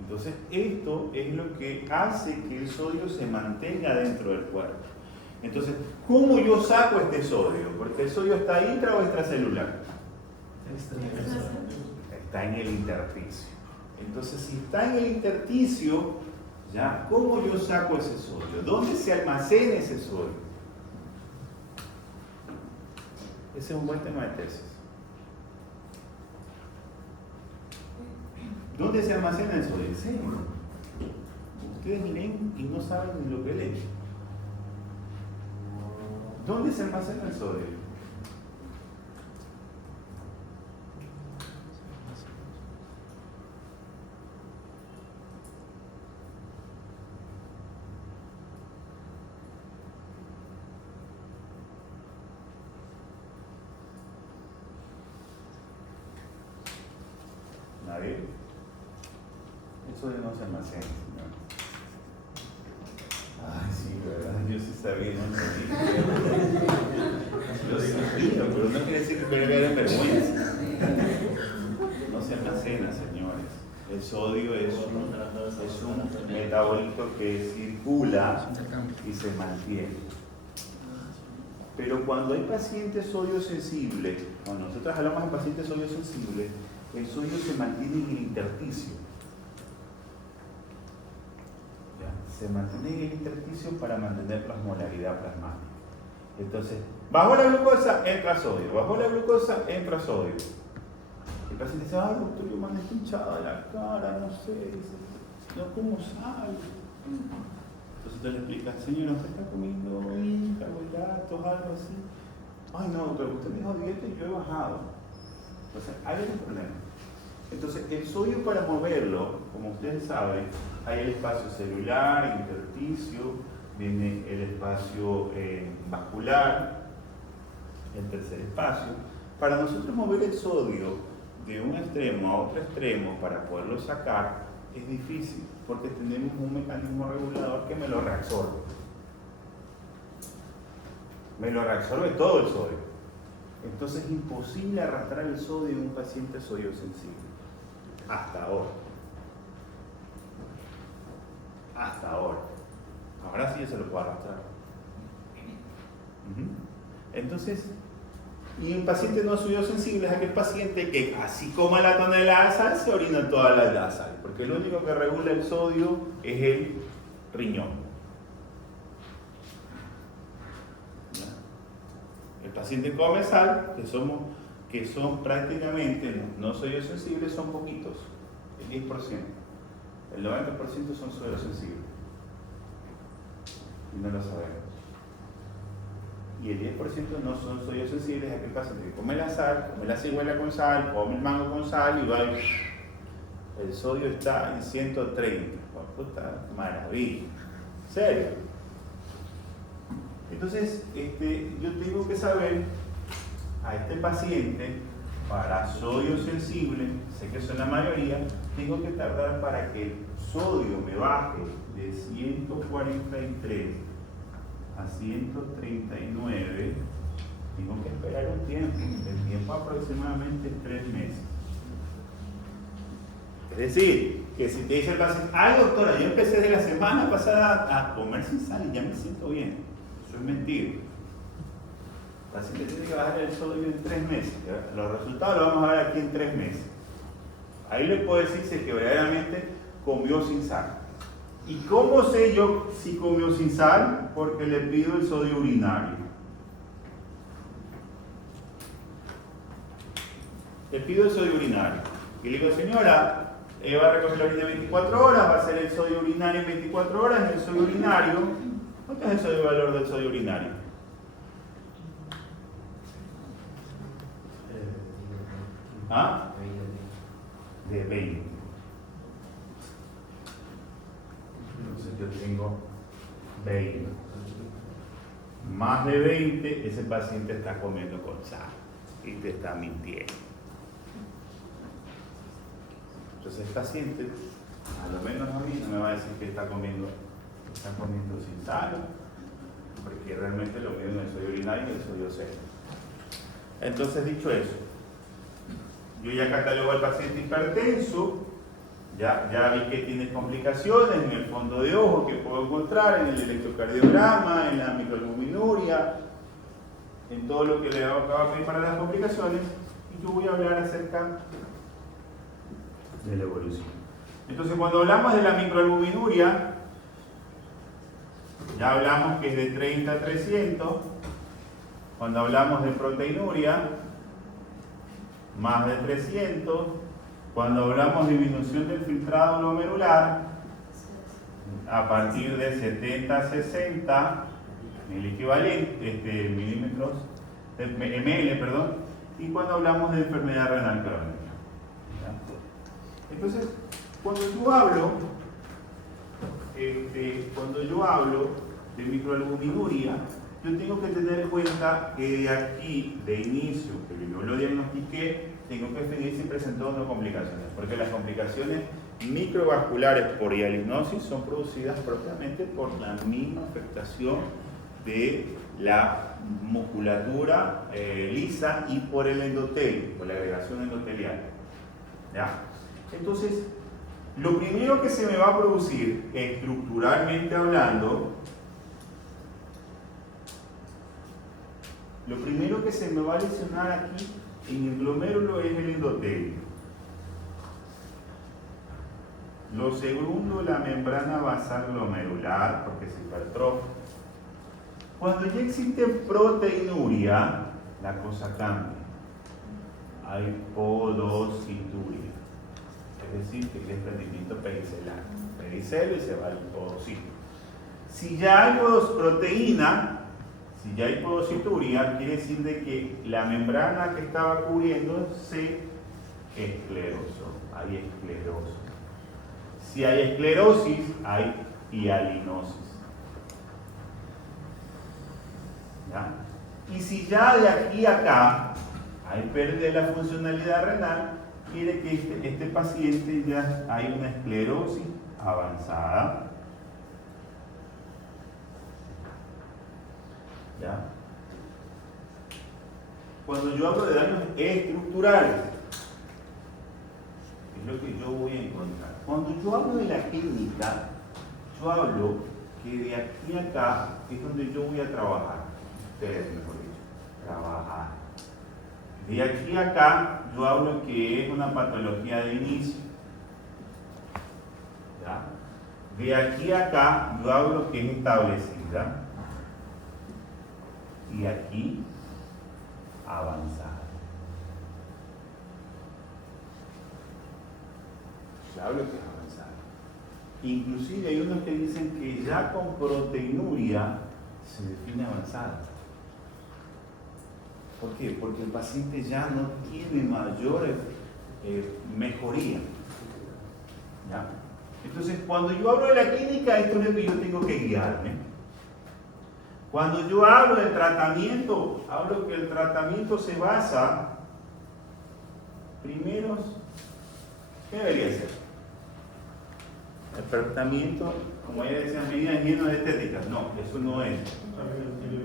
Entonces, esto es lo que hace que el sodio se mantenga dentro del cuerpo. Entonces, ¿cómo yo saco este sodio? Porque el sodio está intra o extracelular. Está en el intersticio. Entonces, si está en el intersticio, ¿ya? ¿Cómo yo saco ese sodio? ¿Dónde se almacena ese sodio? Ese es un buen tema de tesis. ¿Dónde se almacena el sodio? Sí. Ustedes leen y no saben ni lo que leen. ¿Dónde se almacena el sodio? ¿Nadie? El sodio no se almacena, señor. Ay, sí, ¿verdad? Yo sí sabía, no sabía. Lo sabía, pero no quiere decir que me den vergüenza. No se almacena, señores. El sodio es un metabolito que circula y se mantiene. Pero cuando hay pacientes sodio sensibles, cuando nosotros hablamos de pacientes sodio sensibles, el sodio se mantiene en el intersticio. ¿Ya? Se mantiene en el intersticio para mantener la osmolaridad plasmática. Entonces, bajó la glucosa, entra sodio. Bajó la glucosa, entra sodio. El paciente dice, ay doctor, yo me han hinchada la cara, no sé, dice, no como sal. Entonces usted le explica, señora, usted está comiendo carbohidratos, algo así. Ay no, doctor, usted me dijo dieta y yo he bajado. Entonces, hay un problema. Entonces, el sodio para moverlo, como ustedes saben, hay el espacio celular, intersticio, viene el espacio vascular, el tercer espacio. Para nosotros mover el sodio de un extremo a otro extremo para poderlo sacar es difícil, porque tenemos un mecanismo regulador que me lo reabsorbe. Me lo reabsorbe todo el sodio. Entonces es imposible arrastrar el sodio en un paciente sodio sensible. Hasta ahora. Hasta ahora. Ahora sí ya se lo puedo arrastrar. Entonces, y un paciente no sodio sensible es aquel paciente que así coma la tonelada de sal, se orina toda la sal. Porque lo único que regula el sodio es el riñón. El paciente come sal, que son prácticamente, no sodio sensibles, son poquitos, el 10%. El 90% son sodio sensibles. Y no lo sabemos. Y el 10% no son sodio sensibles, aquel paciente que come la sal, come la cigüeña con sal, come el mango con sal y va y el sodio está en 130. Puta maravilla. ¿Serio? Entonces, yo tengo que saber a este paciente, para sodio sensible, sé que son la mayoría, tengo que tardar para que el sodio me baje de 143 a 139, tengo que esperar un tiempo, el tiempo aproximadamente 3 meses. Es decir, que si te dice el paciente, ay doctora, yo empecé de la semana pasada a comer sin sal y ya me siento bien, eso es mentira. El paciente tiene que bajar el sodio en 3 meses. Los resultados los vamos a ver aquí en 3 meses. Ahí le puedo decir si es que verdaderamente comió sin sal. ¿Y cómo sé yo si comió sin sal? Porque le pido el sodio urinario. Le pido el sodio urinario. Y le digo, señora, va a recoger la orina en 24 horas, va a hacer el sodio urinario en 24 horas, el sodio urinario. ¿Cuánto es el valor del sodio urinario? ¿Ah? De 20. Entonces yo tengo 20. Más de 20, ese paciente está comiendo con sal y te está mintiendo. Entonces el paciente, a lo menos a mí, no me va a decir que está comiendo sin sal, porque realmente lo mismo es el sodio urinario y el sodio seco. Entonces, dicho eso, yo ya catalogo al paciente hipertenso, ya vi que tiene complicaciones en el fondo de ojo que puedo encontrar, en el electrocardiograma, en la microalbuminuria, en todo lo que le acabo de pedir para las complicaciones, y yo voy a hablar acerca de la evolución. Entonces, cuando hablamos de la microalbuminuria, ya hablamos que es de 30 a 300. Cuando hablamos de proteinuria, más de 300. Cuando hablamos de disminución del filtrado glomerular, a partir de 70 a 60 milímetros, ml, perdón. Y cuando hablamos de enfermedad renal crónica. Entonces, cuando yo hablo de microalbuminuria, yo tengo que tener en cuenta que de aquí, de inicio, que yo lo diagnostiqué, tengo que definir si presentó o no complicaciones, porque las complicaciones microvasculares por hialinosis son producidas propiamente por la misma afectación de la musculatura lisa y por el endotelio, por la agregación endotelial. ¿Ya? Entonces, lo primero que se me va a producir, estructuralmente hablando, lo primero que se me va a lesionar aquí en el glomérulo es el endotelio. Lo segundo, la membrana basal glomerular, porque se hipertrofia. Cuando ya existe proteinuria, la cosa cambia. Hay podocituria. Es decir, que el desprendimiento pericelar. Pericelo y se va al podocito. Si ya hay proteína, si ya hay podocituria, quiere decir de que la membrana que estaba cubriendo se esclerosó. Hay esclerosis. Si hay esclerosis, hay hialinosis. ¿Ya? Y si ya de aquí a acá hay pérdida de la funcionalidad renal, quiere que este paciente ya hay una esclerosis avanzada. ¿Ya? Cuando yo hablo de daños estructurales, es lo que yo voy a encontrar. Cuando yo hablo de la clínica, yo hablo que de aquí a acá es donde yo voy a trabajar. Ustedes, mejor dicho, trabajar. De aquí a acá, yo hablo que es una patología de inicio. ¿Ya? De aquí a acá, yo hablo que es establecida. Y aquí, avanzada. Yo hablo que es avanzada. Inclusive hay unos que dicen que ya con proteinuria se define avanzada. ¿Por qué? Porque el paciente ya no tiene mayor mejoría. ¿Ya? Entonces, cuando yo hablo de la clínica, esto es lo que yo tengo que guiarme. Cuando yo hablo del tratamiento, hablo que el tratamiento se basa, primero, ¿qué debería ser? El tratamiento, como ella decía, medidas llenas de estéticas. No, eso no es.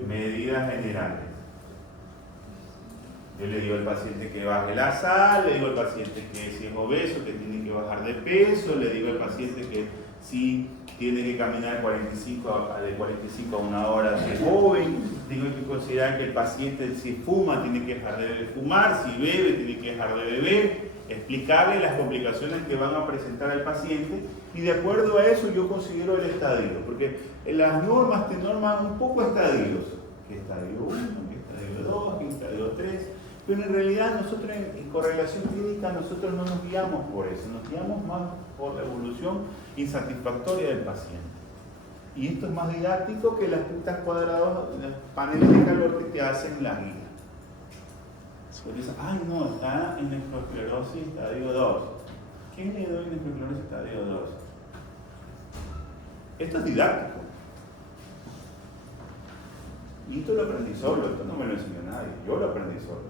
Medidas generales. Yo le digo al paciente que baje la sal, le digo al paciente que si es obeso, que tiene que bajar de peso, le digo al paciente que si tiene que caminar de 45 a 1 hora si es joven, tengo que considerar que el paciente si fuma tiene que dejar de fumar, si bebe tiene que dejar de beber, explicarle las complicaciones que van a presentar al paciente y de acuerdo a eso yo considero el estadio, porque las normas te norman un poco estadios, que estadio 1, que estadio 2, que estadio 3, pero en realidad nosotros en correlación clínica nosotros no nos guiamos por eso, nos guiamos más por la evolución insatisfactoria del paciente. Y esto es más didáctico que las puntas cuadradas, los paneles de calor que te hacen la guía. Porque dicen, ay no, está en nefrosclerosis estadio 2. ¿Quién le dio en nefrosclerosis estadio 2? Esto es didáctico. Y esto lo aprendí solo, esto no me lo enseñó nadie, yo lo aprendí solo.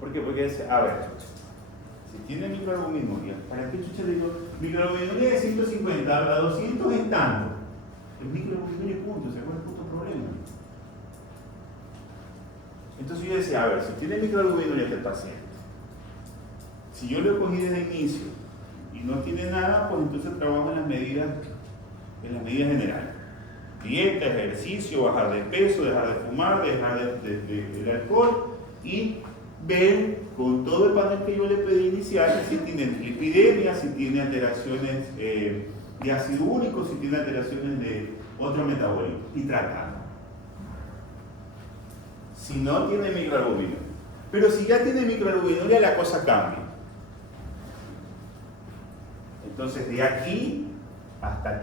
¿Por qué? Porque dice, a ver, si tiene microalbuminuria, ¿para qué chucha le digo? Microalbuminuria de 150, a 200 en tanto. El microalbuminuria es punto, ¿se acuerda el puto problema? Entonces yo decía, a ver, si tiene microalbuminuria este paciente, si yo lo cogí desde el inicio y no tiene nada, pues entonces trabajo en las medidas generales. Dieta, ejercicio, bajar de peso, dejar de fumar, dejar del alcohol y ver con todo el panel que yo le pedí inicial si tiene lipidemia, si tiene alteraciones de ácido úrico, si tiene alteraciones de otro metabolito y tratar. Si no tiene microalbuminuria. Pero si ya tiene microalbuminuria la cosa cambia. Entonces de aquí, hasta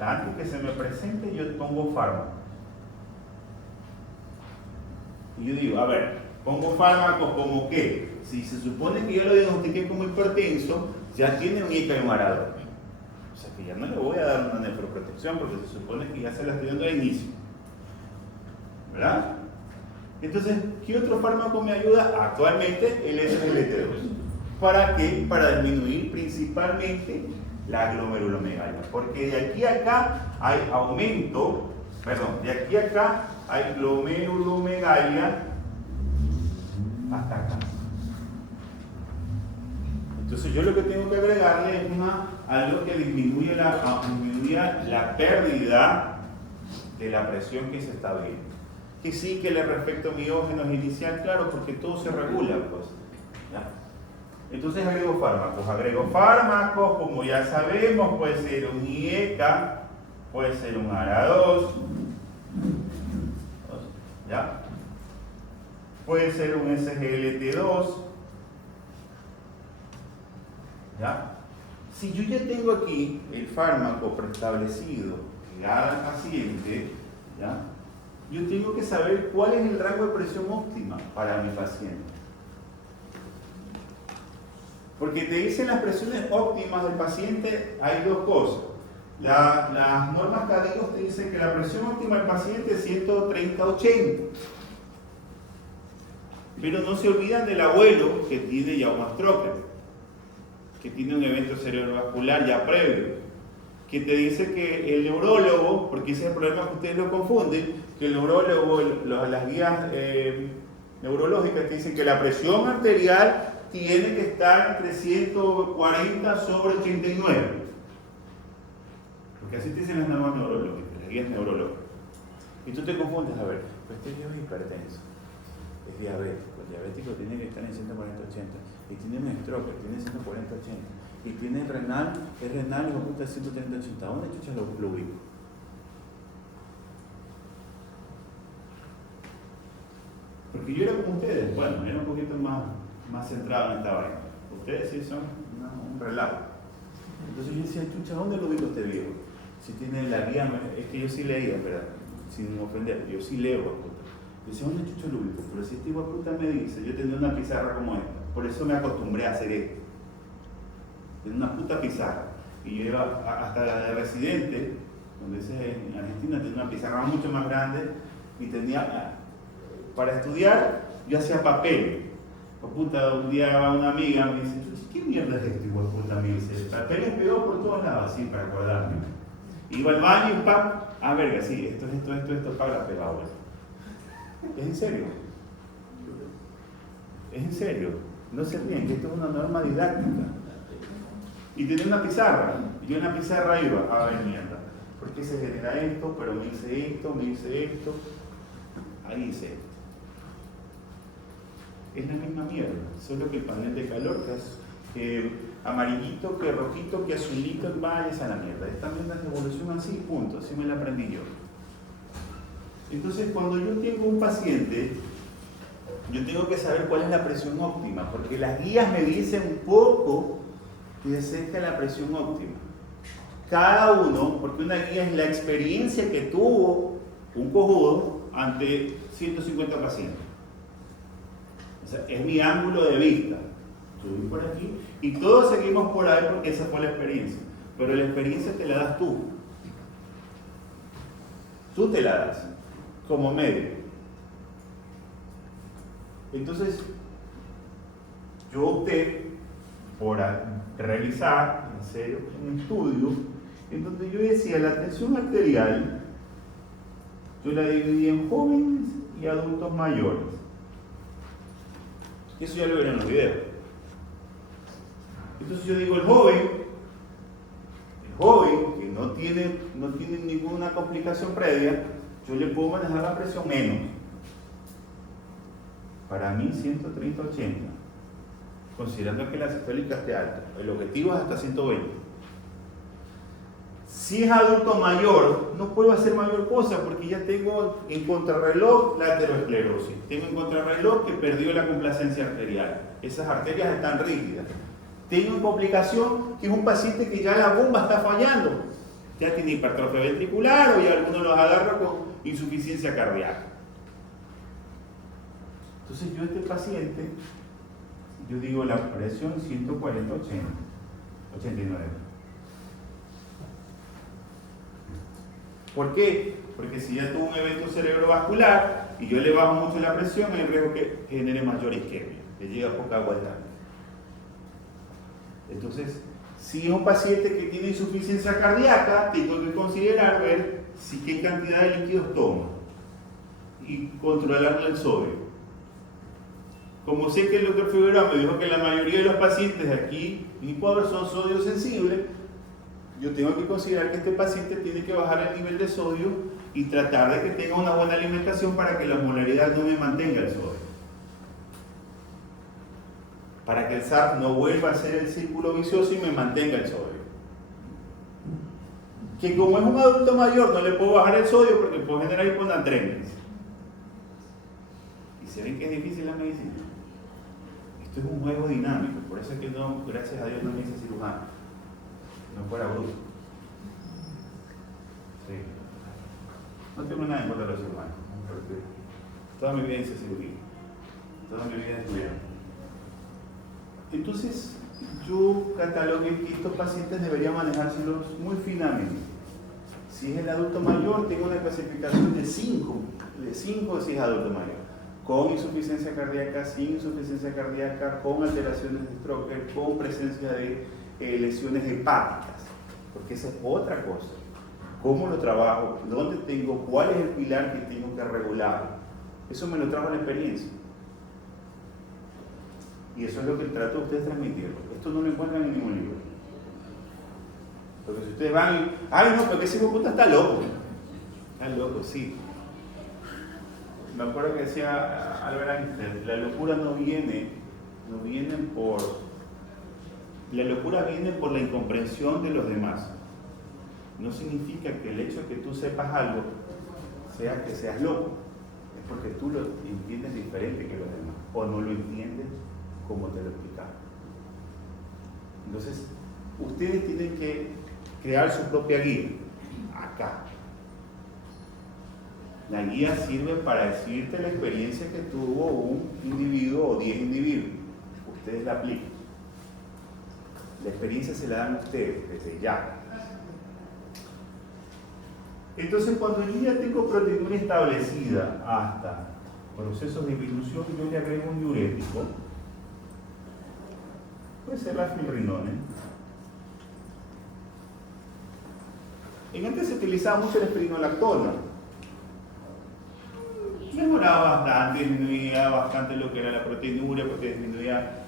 antes que se me presente, yo pongo fármaco. Y yo digo, a ver, pongo fármacos como que, si se supone que yo lo diagnostiqué como hipertenso, ya tiene un ICA y un arador. O sea que ya no le voy a dar una nefroprotección porque se supone que ya se la estoy dando de inicio. ¿Verdad? Entonces, ¿qué otro fármaco me ayuda? Actualmente el SGLT2. ¿Para qué? Para disminuir principalmente la glomerulomegalia, porque de aquí a acá hay de aquí a acá hay glomerulomegalia hasta acá. Entonces yo lo que tengo que agregarle es algo que disminuya la pérdida de la presión que se está viendo. Que sí, que el efecto miógeno es inicial, claro, porque todo se regula, pues. ¿Ya? Entonces agrego fármacos, como ya sabemos, puede ser un IECA, puede ser un ARA2, ¿ya? Puede ser un SGLT2, ¿ya? Si yo ya tengo aquí el fármaco preestablecido que haga al paciente, ¿ya? Yo tengo que saber cuál es el rango de presión óptima para mi paciente. Porque te dicen las presiones óptimas del paciente, hay dos cosas. Las normas CADIGOS te dicen que la presión óptima del paciente es 130/80. Pero no se olvidan del abuelo que tiene ya un stroke, que tiene un evento cerebrovascular ya previo, que te dice que el neurólogo, porque ese es el problema que ustedes lo confunden, que el neurólogo, las guías neurológicas te dicen que la presión arterial tiene que estar entre 140/89. Porque así te dicen las normas neurológicas, las guías neurológicas. Y tú te confundes, a ver, pues este es hipertenso, es diabético, el diabético tiene que estar en 140/80, y tiene un stroke, tiene 140/80, y tiene el renal y oculta 130/80. ¿Dónde chuchas lo ubico? Porque yo era como ustedes, bueno, era un poquito más centrado en esta vaina. Ustedes sí son un relajo. Entonces yo decía, chucha, ¿dónde lo ubico este viejo? Si tiene la guía, es que yo sí leía, ¿verdad? Sin ofender, yo sí leo, puta. Yo decía, ¿dónde chucho lo ubico? Pero si este puta me dice, yo tenía una pizarra como esta, por eso me acostumbré a hacer esto. Tenía una puta pizarra. Y yo iba hasta la de residente, Donde en Argentina tenía una pizarra mucho más grande y tenía, para estudiar, yo hacía papel. Puta, un día va una amiga me dice, ¿qué mierda es esto, igual puta? Me dice, el papel es pegado por todos lados, así, para acordarme. Iba al baño y pap, verga, sí, esto, la pegaba, bueno. ¿Es en serio? ¿Es en serio? No se ríen, que esto es una norma didáctica. Y tenía una pizarra, y yo en la pizarra iba, mierda, ¿por qué se genera esto? Pero me hice esto, ahí hice esto. Es la misma mierda, solo que el panel de calor que es amarillito, que rojito, que azulito, vayas a la mierda. Esta mierda es evolución así, punto, así me la aprendí yo. Entonces, cuando yo tengo un paciente, yo tengo que saber cuál es la presión óptima, porque las guías me dicen un poco de acerca de la presión óptima. Cada uno, porque una guía es la experiencia que tuvo un cojudo ante 150 pacientes. O sea, es mi ángulo de vista. Yo voy por aquí y todos seguimos por ahí porque esa fue la experiencia. Pero la experiencia te la das tú. Tú te la das como médico. Entonces, yo opté por realizar, en serio, un estudio en donde yo decía la tensión arterial, yo la dividí en jóvenes y adultos mayores. Eso ya lo verán en los videos. Entonces yo digo, el joven que no tiene ninguna complicación previa, yo le puedo manejar la presión menos. Para mí 130-80, considerando que la sistólica esté alta. El objetivo es hasta 120. Si es adulto mayor, no puedo hacer mayor cosa porque ya tengo en contrarreloj la aterosclerosis. Tengo en contrarreloj que perdió la complacencia arterial. Esas arterias están rígidas. Tengo en complicación que es un paciente que ya la bomba está fallando. Ya tiene hipertrofia ventricular o ya algunos los agarra con insuficiencia cardíaca. Entonces yo a este paciente, yo digo la presión 140-80, 89. ¿Por qué? Porque si ya tuvo un evento cerebrovascular y yo le bajo mucho la presión, hay riesgo que genere mayor isquemia, que llegue a poca agua al tanque. Entonces, si es un paciente que tiene insuficiencia cardíaca, tengo que considerar ver si qué cantidad de líquidos toma y controlarle el sodio. Como sé que el doctor Figueroa me dijo que la mayoría de los pacientes aquí en Ecuador son sodio sensibles, yo tengo que considerar que este paciente tiene que bajar el nivel de sodio y tratar de que tenga una buena alimentación para que la osmolaridad no me mantenga el sodio. Para que el SART no vuelva a hacer el círculo vicioso y me mantenga el sodio. Que como es un adulto mayor no le puedo bajar el sodio porque puedo generar hiponatremia. Y se ven que es difícil la medicina. Esto es un juego dinámico, por eso es que no, gracias a Dios no me hice cirujano. No fuera bruto. Sí. No tengo nada en contra de los cirujanos, porque toda mi vida hice cirugía. Toda mi vida estudié. Entonces, yo catalogué que estos pacientes deberían manejárselos muy finamente. Si es el adulto mayor, tengo una clasificación de 5 si es adulto mayor. Con insuficiencia cardíaca, sin insuficiencia cardíaca, con alteraciones de Stroker, con presencia de lesiones hepáticas, porque esa es otra cosa. ¿Cómo lo trabajo? ¿Dónde tengo? ¿Cuál es el pilar que tengo que regular? Eso me lo trajo la experiencia. Y eso es lo que trato de ustedes transmitir. Esto no lo encuentran en ningún libro. Porque si ustedes van y, ay no, porque ese puta está loco. Está loco, sí. Me acuerdo que decía Albert Einstein, la locura no viene por... La locura viene por la incomprensión de los demás. No significa que el hecho de que tú sepas algo sea que seas loco. Es porque tú lo entiendes diferente que los demás. O no lo entiendes como te lo explicaba. Entonces, ustedes tienen que crear su propia guía. Acá. La guía sirve para decirte la experiencia que tuvo un individuo o 10 individuos. Ustedes la aplican. La experiencia se la dan ustedes desde ya. Entonces, cuando yo ya tengo proteinuria establecida hasta procesos de dilución, yo le agrego un diurético. Puede ser la filrinone. Antes se utilizaba mucho la espironolactona. Mejoraba bastante, disminuía bastante lo que era la proteinuria, porque disminuía,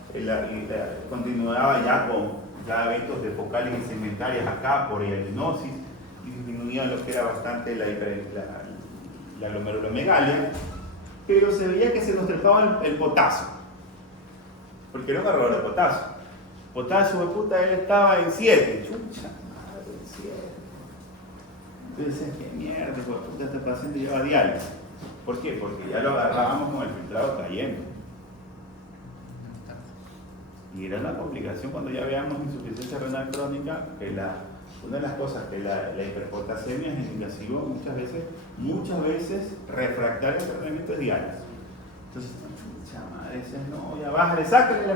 continuaba ya con eventos de focales y segmentarias acá por hialinosis, y disminuía lo que era bastante la glomerulomegalia, pero se veía que se nos trataba el potasio, porque era un error de potasio. Potasio, de puta, él estaba en 7. Chucha madre, 7. Entonces, qué mierda, puta, este paciente lleva diálisis. ¿Por qué? Porque ya lo agarrábamos con el filtrado cayendo. Y era una complicación cuando ya veamos insuficiencia renal crónica, que una de las cosas que la hiperpotasemia es indicativo muchas veces refractario al tratamiento de diálisis. Entonces, madre, no, ya bájale, sácale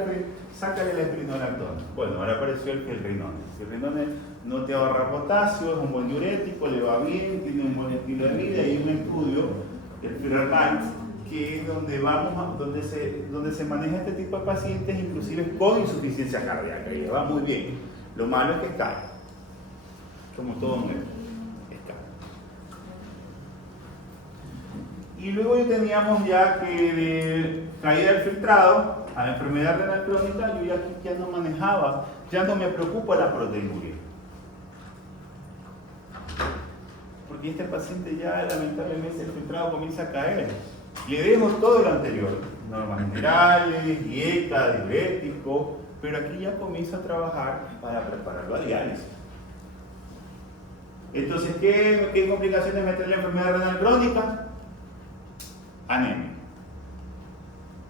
la espironolactona. Bueno, ahora apareció el filrinone. El filrinone no te ahorra potasio, es un buen diurético, le va bien, tiene un buen estilo de vida, y hay un estudio, el FIRERMAT, que es donde se maneja este tipo de pacientes, inclusive con insuficiencia cardíaca, y le va muy bien. Lo malo es que cae, como todo mundo. Y luego ya teníamos ya que de caída del filtrado a la enfermedad renal crónica, yo ya no manejaba, ya no me preocupa la proteinuria. Porque este paciente ya lamentablemente el filtrado comienza a caer. Le dejo todo lo anterior, normas generales, dieta, diurético, pero aquí ya comienzo a trabajar para prepararlo a diálisis. Entonces, ¿qué complicaciones me trae la enfermedad renal crónica? Anemia,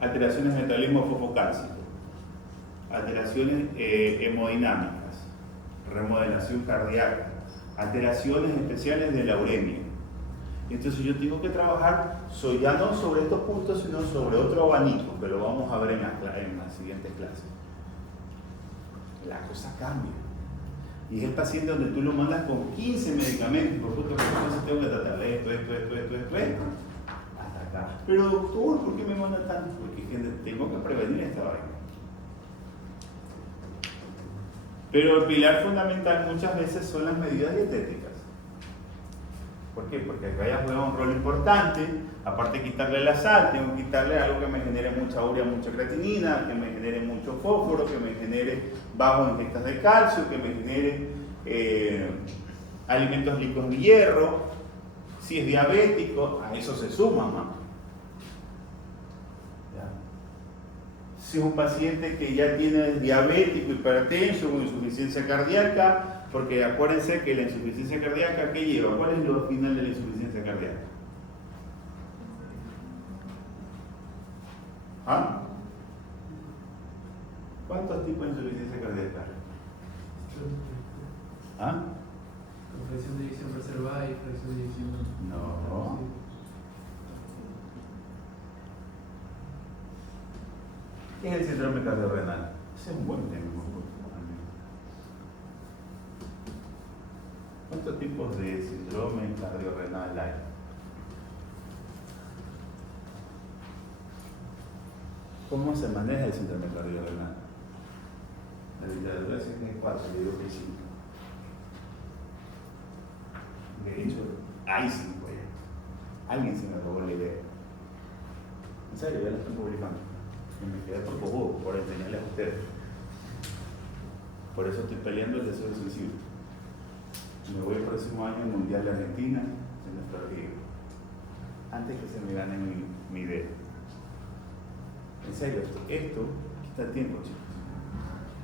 alteraciones de metabolismo fosfocálcico, alteraciones hemodinámicas, remodelación cardíaca, alteraciones especiales de la uremia. Entonces yo tengo que trabajar ya no sobre estos puntos, sino sobre otro abanico, que lo vamos a ver en las siguientes clases. La cosa cambia. Y es el paciente donde tú lo mandas con 15 medicamentos, por puto, entonces tengo que tratarle esto. Pero doctor, ¿por qué me manda tanto? Porque tengo que prevenir esta vaina. Pero el pilar fundamental muchas veces son las medidas dietéticas. ¿Por qué? Porque acá ya juega un rol importante. Aparte de quitarle la sal, tengo que quitarle algo que me genere mucha urea, mucha creatinina, que me genere mucho fósforo, que me genere bajos ingestas de calcio, que me genere alimentos ricos de hierro. Si es diabético, a eso se suma más. Si es un paciente que ya tiene diabético, hipertenso, con insuficiencia cardíaca, porque acuérdense que la insuficiencia cardíaca, ¿qué lleva? ¿Cuál es lo final de la insuficiencia cardíaca? ¿Ah? ¿Cuántos tipos de insuficiencia cardíaca? ¿Ah? Fracción de eyección preservada y fracción de eyección. No. ¿Qué es el síndrome cardiorrenal? Ese es un buen tema. ¿Cuántos tipos de síndrome cardiorrenal hay? ¿Cómo se maneja el síndrome cardiorrenal? La literatura dice que hay 4, yo digo que hay 5. De hecho, hay 5 ya. Alguien se me robó la idea. En serio, ya la están publicando. Y me quedé por cojudo, por enseñarles a ustedes. Por eso estoy peleando el deseo de suicidio. Me voy el próximo año al Mundial de Argentina, en nuestro río. Antes que se me gane mi idea. En serio, esto quita tiempo, chicos.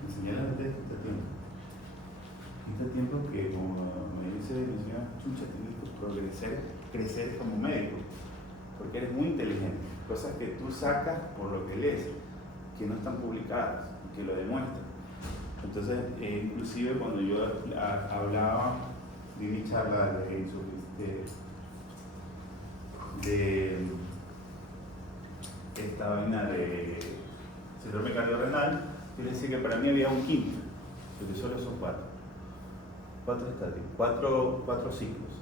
Enseñarles a ustedes quita tiempo. Quita tiempo que, como me dice mi señora Chucha, tienes que progresar, crecer como médico. Porque eres muy inteligente. Cosas que tú sacas por lo que lees, que no están publicadas, que lo demuestran. Entonces, inclusive cuando yo hablaba de mi charla de esta vaina de síndrome cardiorrenal, yo le decía que para mí había un quinto, porque solo son 4. 4 estadios, 4 ciclos.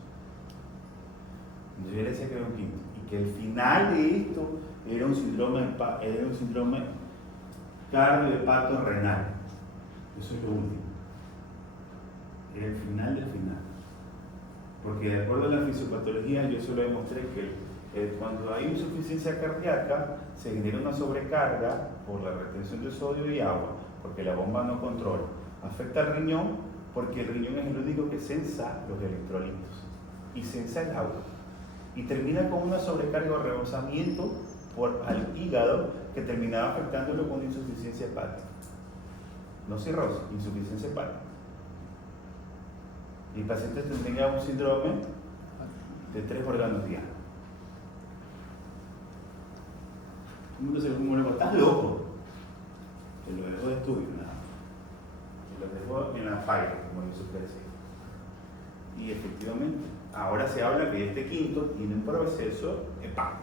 Entonces yo le decía que era un quinto. Y que el final de esto era un síndrome cardiohepato-renal. Eso es lo último. Era el final del final. Porque de acuerdo a la fisiopatología, yo solo demostré que cuando hay insuficiencia cardíaca, se genera una sobrecarga por la retención de sodio y agua, porque la bomba no controla. Afecta al riñón, porque el riñón es el único que sensa los electrolitos y sensa el agua. Y termina con una sobrecarga o rebosamiento al hígado que terminaba afectándolo con insuficiencia hepática. No cirrosis, insuficiencia hepática. Y el paciente tendría un síndrome de 3 órganos diana. ¿Cómo le digo? ¿Estás loco? Te lo dejo de estudio, nada. Te lo dejo en la falla, como yo supe decir. Y efectivamente, ahora se habla que este quinto tiene un proceso hepático.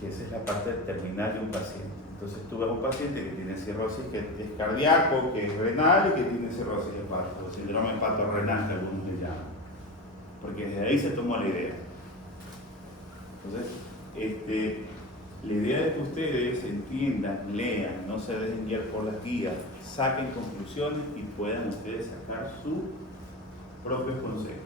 Que esa es la parte terminal de un paciente. Entonces tú ves un paciente que tiene cirrosis, que es cardíaco, que es renal y que tiene cirrosis hepática, o síndrome hepatorrenal, que algunos le llaman. Porque desde ahí se tomó la idea. Entonces, la idea es que ustedes entiendan, lean, no se dejen guiar por las guías, saquen conclusiones y puedan ustedes sacar sus propios consejos.